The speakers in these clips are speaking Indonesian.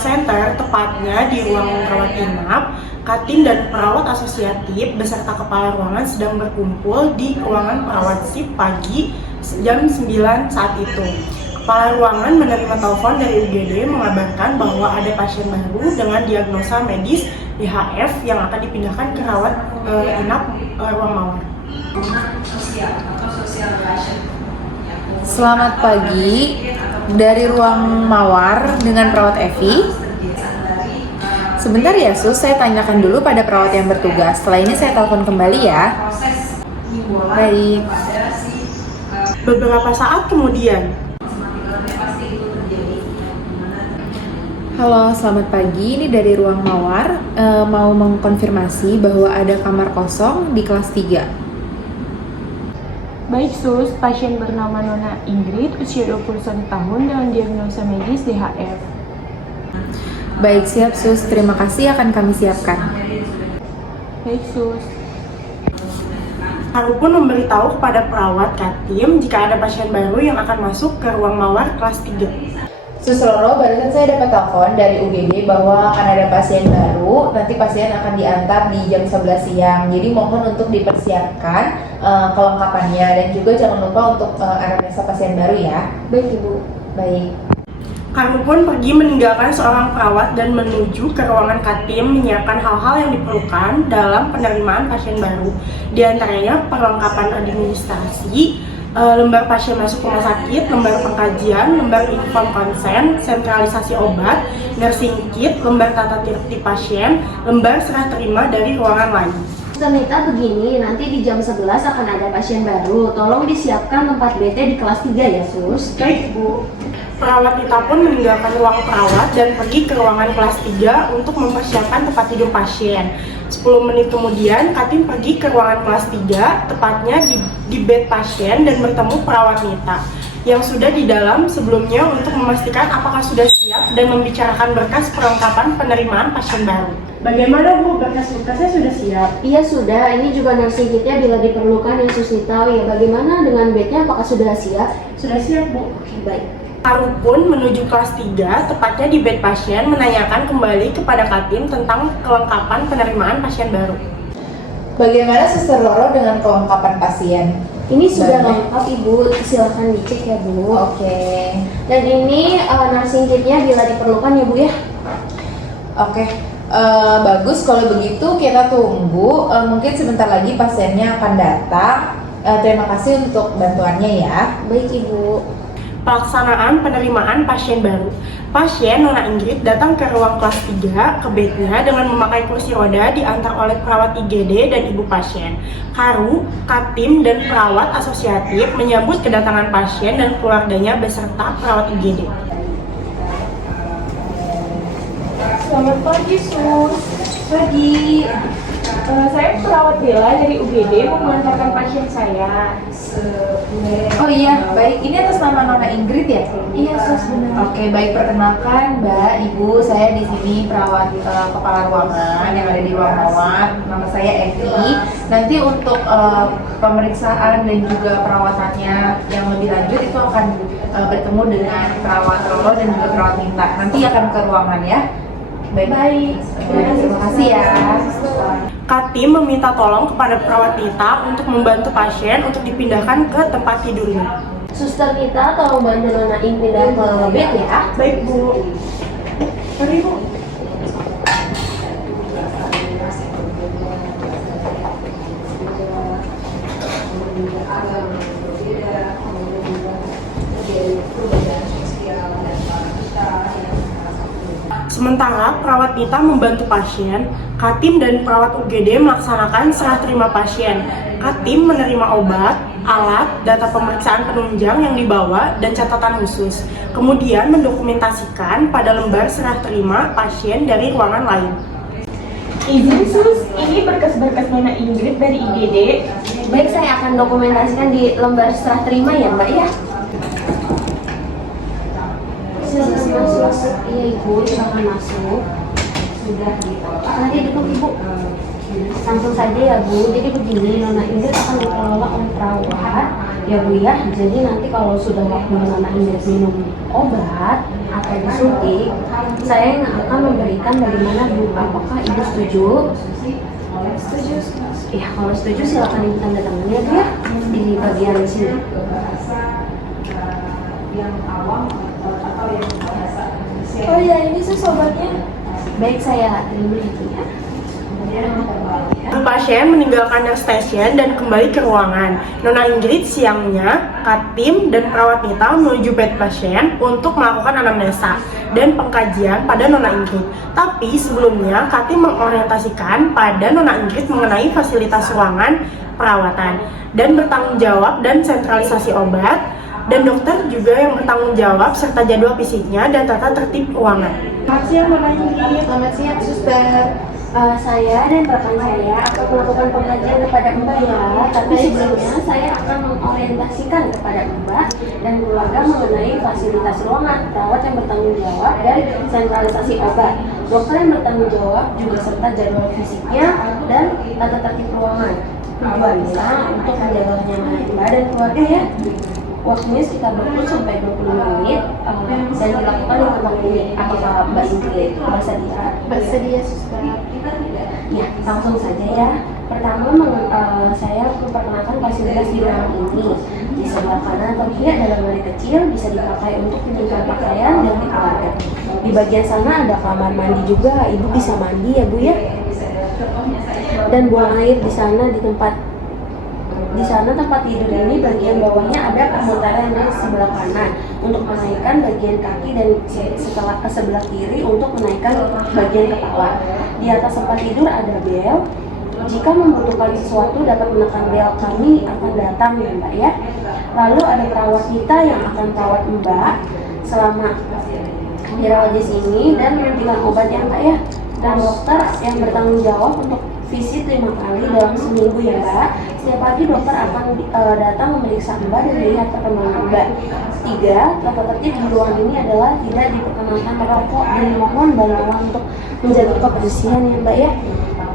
Center, tepatnya di ruang rawat inap, Katin dan perawat asosiatif beserta kepala ruangan sedang berkumpul di ruangan perawat SIP pagi jam 9 saat itu. Kepala ruangan menerima telepon dari UGD mengabarkan bahwa ada pasien baru dengan diagnosa medis DHF yang akan dipindahkan ke rawat inap ruang mawar. Selamat pagi, dari ruang mawar dengan perawat Evi. Sebentar ya Sus, saya tanyakan dulu pada perawat yang bertugas. Setelah ini saya telepon kembali ya. Baik. Beberapa saat kemudian, halo, selamat pagi. Ini dari ruang mawar. Mau mengkonfirmasi bahwa ada kamar kosong di kelas 3. Baik Sus, pasien bernama Nona Ingrid, usia 21 tahun dengan diagnosa medis DHF. Baik, siap Sus. Terima kasih, akan kami siapkan. Baik Sus. Haru pun memberitahu kepada perawat Katim jika ada pasien baru yang akan masuk ke ruang mawar kelas 3. Sus Roro, barusan saya dapat telepon dari UGD bahwa akan ada pasien baru. Nanti pasien akan diantar di jam 11 siang. Jadi mohon untuk dipersiapkan kelengkapannya dan juga jangan lupa untuk anamnesa pasien baru ya. Baik Ibu. Baik. Haru pun pergi meninggalkan seorang perawat dan menuju ke ruangan Katim menyiapkan hal-hal yang diperlukan dalam penerimaan pasien baru. Di antaranya perlengkapan administrasi, lembar pasien masuk rumah sakit, lembar pengkajian, lembar inform konsen, sentralisasi obat, nursing kit, lembar tata tertib pasien, lembar serah terima dari ruangan lain. Nita begini, nanti di jam 11 akan ada pasien baru. Tolong disiapkan tempat BT di kelas 3 ya Sus. Baik Bu. Perawat Nita pun meninggalkan ruang perawat dan pergi ke ruangan kelas 3 untuk mempersiapkan tempat tidur pasien. 10 menit kemudian, Katim pergi ke ruangan kelas 3, tepatnya di bed pasien dan bertemu perawat Nita yang sudah di dalam sebelumnya untuk memastikan apakah sudah siap dan membicarakan berkas perlengkapan penerimaan pasien baru. Bagaimana Bu, berkas-berkasnya sudah siap? Iya sudah, ini juga nursing kitnya bila diperlukan ya Sus Nita. Ya bagaimana dengan bednya, apakah sudah siap? Sudah siap Bu. Oke, baik. Haru pun menuju kelas 3, tepatnya di bed pasien, menanyakan kembali kepada Katim tentang kelengkapan penerimaan pasien baru. Bagaimana Suster Loro dengan kelengkapan pasien? Ini sudah lengkap Ibu, silakan dicek ya Bu. Oke. Dan ini nursing kitnya bila diperlukan ya Bu ya. Oke. Bagus, kalau begitu kita tunggu. Mungkin sebentar lagi pasiennya akan datang. Terima kasih untuk bantuannya ya. Baik Ibu. Pelaksanaan penerimaan pasien baru. Pasien Nona Ingrid datang ke ruang kelas 3 ke bednya dengan memakai kursi roda diantar oleh perawat IGD dan ibu pasien. Haru, Katim, dan perawat asosiatif menyambut kedatangan pasien dan keluarganya beserta perawat IGD. Selamat pagi Sus. Pagi. Saya perawat Bella dari UGD mau mengantarkan pasien saya. Oh iya, baik. Ini atas nama Nona Ingrid ya? Iya Sus, benar. Oke, baik, perkenalkan Mbak, Ibu, saya di sini perawat kepala ruangan yang ada di ruang mawar. Nama saya Evi. Nanti untuk pemeriksaan dan juga perawatannya yang lebih lanjut itu akan bertemu dengan perawat Roro dan juga perawat Minta. Nanti akan ke ruangan ya. Baik-baik. Terima kasih ya. Katim meminta tolong kepada perawat Nita untuk membantu pasien untuk dipindahkan ke tempat tidurnya. Suster kita tolong bantu Nona Ingrid pindah ke bed ya. Baik Bu. Mari Bu. Sementara perawat Nita membantu pasien, Katim dan perawat UGD melaksanakan serah terima pasien. Katim menerima obat, alat, data pemeriksaan penunjang yang dibawa, dan catatan khusus. Kemudian mendokumentasikan pada lembar serah terima pasien dari ruangan lain. Izin Sus, ini berkas-berkas Nona Ingrid dari IGD. Baik, saya akan dokumentasikan di lembar serah terima ya Mbak ya. Silakan masuk. Iya Ibu, silakan masuk. Sudah. Nanti duduk Ibu. Langsung saja ya Bu, jadi begini, Nona Ingrid akan dikelola oleh perawat ya Bu ya. Jadi nanti kalau sudah waktu Nona Ingrid minum obat atau disuntik, saya yang akan memberikan bagaimana Bu. Apakah Ibu setuju? Setuju. Ya, kalau setuju silakan Ibu tanda tangan ya Bu ya, di bagian sini. Oh ya, ini sus obatnya. Baik, saya terima itu ya. Pasien meninggalkan station dan kembali ke ruangan. Nona Ingrid siangnya, Katim dan perawat Nita menuju bed pasien untuk melakukan anamnesa dan pengkajian pada Nona Ingrid. Tapi sebelumnya, Katim mengorientasikan pada Nona Ingrid mengenai fasilitas ruangan perawatan dan bertanggung jawab dan sentralisasi obat, dan dokter juga yang bertanggung jawab serta jadwal fisiknya dan tata tertib ruangan. Selamat siang Nona Ingrid. Selamat siang, suster. Saya dan rekan saya akan melakukan pengkajian kepada Mbak ya. Tapi sebelumnya saya akan mengorientasikan kepada Mbak dan keluarga mengenai fasilitas ruangan, perawat yang bertanggung jawab, dan sentralisasi obat. Dokter yang bertanggung jawab juga serta jadwal fisiknya dan tata tertib ruangan. Tujuannya untuk menjaga kenyamanan Mbak dan keluarga ya. Waktunya sekitar 20 sampai 20 menit dan dilakukan di ruang ini. Apakah Mbak Ingrid bersedia? Bersedia, suster. Ya, langsung saja ya. Pertama, saya memperkenalkan fasilitas di ruangan ini. Di sebelah kanan atau kiri ada lemari kecil, bisa dipakai untuk menyimpan pakaian dan keluarga. Di bagian sana ada kamar mandi juga, Ibu bisa mandi ya Bu ya. Dan buang air di sana tempat tidur ini bagian bawahnya ada pemutaran dari sebelah kanan untuk menaikkan bagian kaki dan setelah ke sebelah kiri untuk menaikkan bagian kepala. Di atas tempat tidur ada bel. Jika membutuhkan sesuatu dapat menekan bel, kami akan datang ya Mbak ya. Lalu ada perawat kita yang akan merawat Mbak selama dirawat di sini dan memberikan obat ya Mbak ya. Dan dokter yang bertanggung jawab untuk visit 5 kali dalam seminggu ya Mbak. Setiap pagi dokter akan datang memeriksa Mbak dan melihat perkembangan Mbak. 3, tata tertib di ruangan ini adalah tidak diperkenankan merokok dan mohon bantuan untuk menjaga kebersihan ya Mbak ya.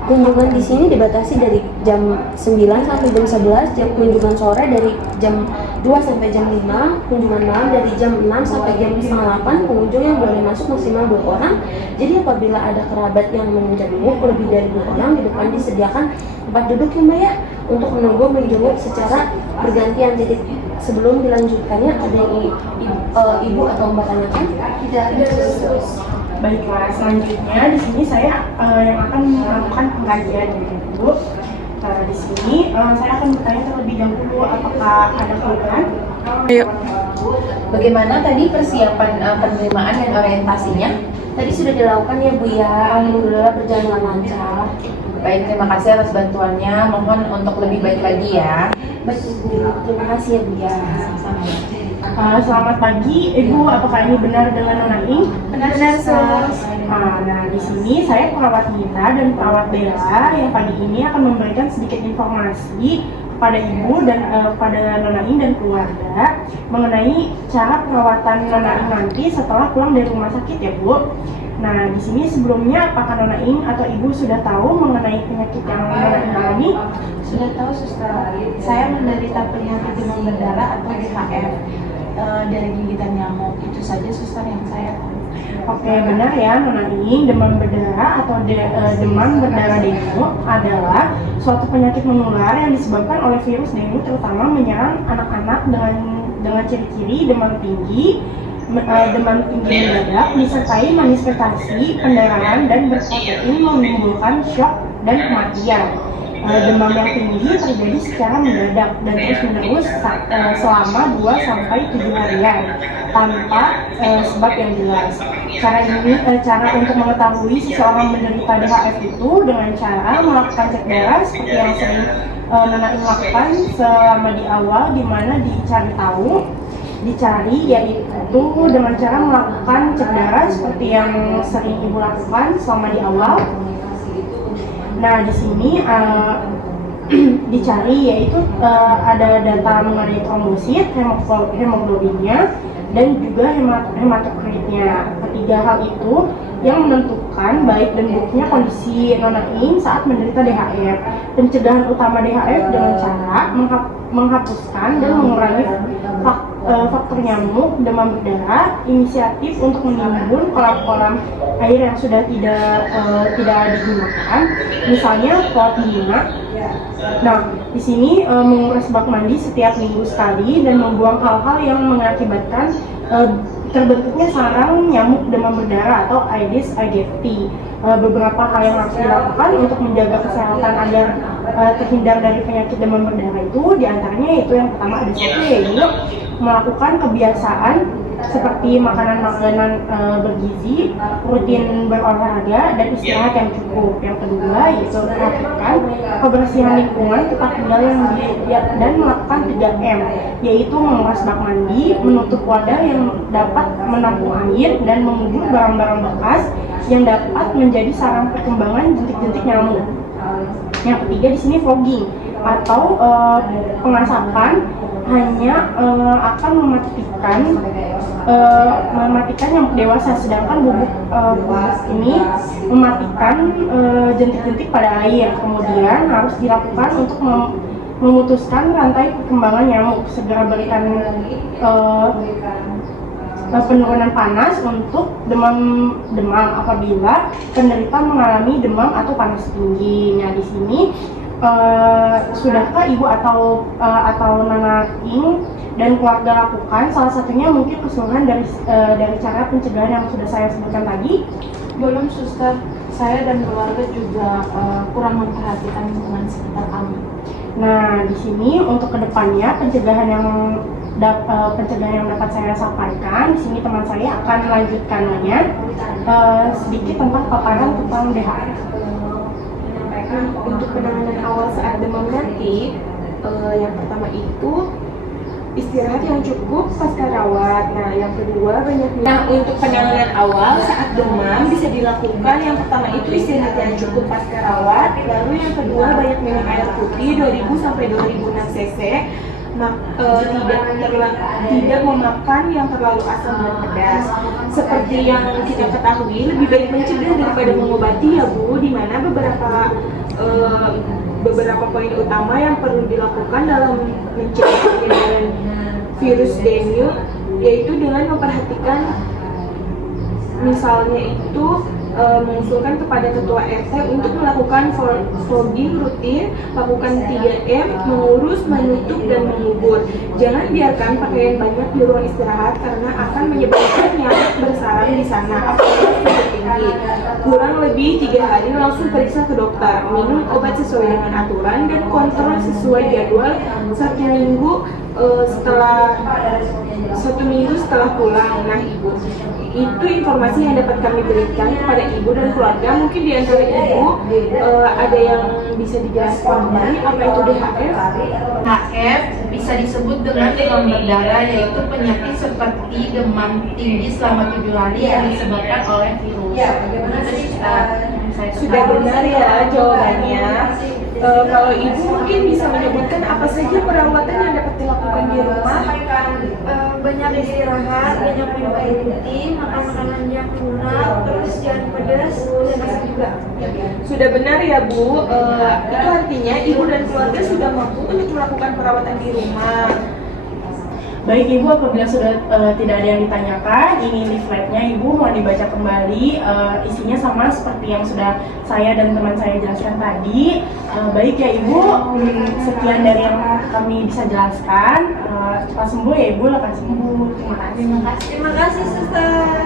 Kunjungan di sini dibatasi dari jam 9 sampai jam 11, kunjungan sore dari jam 2 sampai jam 5, kunjungan malam dari jam 6 sampai jam setengah 8, pengunjung yang boleh masuk maksimal 2 orang. Jadi apabila ada kerabat yang menjenguk lebih dari 2 orang, di depan disediakan tempat duduk ya Mbak ya, untuk menunggu menjenguk secara bergantian. Jadi sebelum dilanjutkannya ada yang ibu atau Mbak tanyakan? Tidak ada, suster. Baiklah, selanjutnya di sini saya yang akan melakukan pengkajian Bu. Di sini saya akan bertanya terlebih dahulu apakah ada keluhan. Ayo. Bagaimana tadi persiapan penerimaan dan orientasinya? Tadi sudah dilakukan ya Bu ya, alhamdulillah berjalan lancar. Baik, terima kasih atas bantuannya. Mohon untuk lebih baik lagi ya. Baik Bu, terima kasih ya Bu ya. Selamat pagi Ibu, apakah ini benar dengan Nona Ing? Benar, sus. Nah, di sini saya perawat Nita dan perawat Bella yang pagi ini akan memberikan sedikit informasi kepada Ibu dan kepada Nona Ing dan keluarga mengenai cara perawatan Nona Ing nanti setelah pulang dari rumah sakit ya Bu. Nah, di sini sebelumnya apakah Nona Ing atau Ibu sudah tahu mengenai penyakit yang Nona Ing alami? Sudah tahu suster, saya menderita penyakit demam berdarah atau DHF dari gigitan nyamuk. Itu saja suster yang saya tahu. Oke, benar ya Nona Ing, demam berdarah atau demam berdarah dengue adalah suatu penyakit menular yang disebabkan oleh virus dengue, terutama menyerang anak-anak dengan ciri-ciri demam tinggi mendadak disertai manifestasi pendarahan dan berpotensi menimbulkan shock dan kematian. Demam yang tinggi terjadi secara mendadak dan terus-menerus selama 2-7 harian tanpa sebab yang jelas. Cara untuk mengetahui seseorang menderita DHF itu dengan cara melakukan cek darah seperti yang sering Nona Ing lakukan selama di awal, di mana dicari yaitu dengan cara melakukan cek darah seperti yang sering Ibu lakukan selama di awal. Nah, di sini dicari yaitu ada data mengenai trombosit, hemoglobinnya, dan juga hematokritnya. Ketiga hal itu yang menentukan dilakukan baik dan buruknya kondisi Nona Ing saat menderita DHF. Pencegahan utama DHF dengan cara menghapuskan dan mengurangi faktor nyamuk demam berdarah, inisiatif untuk menimbun kolam-kolam air yang sudah tidak digunakan, misalnya pot bunga. Nah, di sini menguras bak mandi setiap minggu sekali dan membuang hal-hal yang mengakibatkan terbentuknya sarang nyamuk demam berdarah atau Aedes aegypti. Beberapa hal yang harus dilakukan untuk menjaga kesehatan agar terhindar dari penyakit demam berdarah itu, diantaranya itu yang pertama ada satu, yaitu melakukan kebiasaan seperti makanan-makanan bergizi, rutin berolahraga dan istirahat yang cukup. Yang kedua yaitu melakukan kebersihan lingkungan tempat tinggal dan melakukan 3M, yaitu menguras bak mandi, menutup wadah yang dapat menampung air dan mengubur barang-barang bekas yang dapat menjadi sarang perkembangan jentik-jentik nyamuk. Yang ketiga di sini fogging atau pengasapan hanya akan mematikan nyamuk dewasa, sedangkan bubuk ini mematikan jentik-jentik pada air. Kemudian harus dilakukan untuk memutuskan rantai perkembangan nyamuk. Segera berikan penurunan panas untuk demam apabila penderita mengalami demam atau panas tinggi. Nah, di sini sudahkah ibu atau Nona Ing dan keluarga lakukan salah satunya mungkin keseluruhan dari cara pencegahan yang sudah saya sebutkan tadi? Belum, suster. Saya dan keluarga juga kurang memperhatikan lingkungan sekitar kami. Nah, di sini untuk kedepannya pencegahan yang dapat saya sampaikan, di sini teman saya akan melanjutkannya sedikit tentang paparan tentang DHF. Untuk penanganan awal saat demam nanti, yang pertama itu istirahat yang cukup pasca rawat. Nah, yang kedua untuk penanganan awal saat demam bisa dilakukan, yang pertama itu istirahat yang cukup pasca rawat, lalu yang kedua banyak minum air putih 2000 sampai 2006 cc. Tidak memakan yang terlalu asam dan pedas. Seperti yang kita ketahui, lebih baik mencegah daripada mengobati ya Bu, di mana beberapa poin utama yang perlu dilakukan dalam mencegah penyebaran virus dengue, yaitu dengan memperhatikan misalnya itu mengusulkan kepada ketua RT untuk melakukan fogging rutin, lakukan 3M, mengurus, menutup, dan mengubur. Jangan biarkan pakaian banyak di ruang istirahat karena akan menyebabkan nyamuk bersarang di sana, apalagi suhu tinggi. Kurang lebih 3 hari langsung periksa ke dokter, minum obat sesuai dengan aturan, dan kontrol sesuai jadwal 1 minggu setelah pulang. Nah, Ibu, itu informasi yang dapat kami berikan kepada Ibu dan keluarga. Mungkin di antara Ibu ada yang bisa dijelaskan apa itu DHF? DHF bisa disebut dengan demam berdarah, yaitu penyakit seperti demam tinggi selama 7 hari yang disebabkan oleh virus. Sudah benar ya jawabannya. Kalau Ibu mungkin bisa menyebutkan apa saja perawatan yang dapat dilakukan di rumah? Banyak istirahat, banyak minum air putih, makan makanan yang lunak, terus jangan pedas dan asam juga. Sudah benar ya Bu, itu artinya Ibu dan keluarga sudah mampu untuk melakukan perawatan di rumah. Baik Ibu, apabila sudah tidak ada yang ditanyakan, ini leafletnya Ibu mau dibaca kembali, isinya sama seperti yang sudah saya dan teman saya jelaskan tadi. Baik ya Ibu, sekian dari yang kami bisa jelaskan. Cepat sembuh ya Ibu, lekas sembuh. Terima kasih. Terima kasih, suster.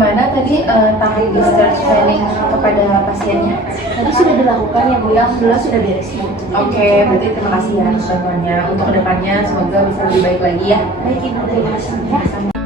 Mana tadi tahap discharge planning kepada pasiennya? Tadi sudah dilakukan ya Bu, yang alhamdulillah sudah beres. Oke, berarti terima kasih ya atas bantuannya. Untuk kedepannya semoga bisa lebih baik lagi ya. Baik Ibu, terima kasih.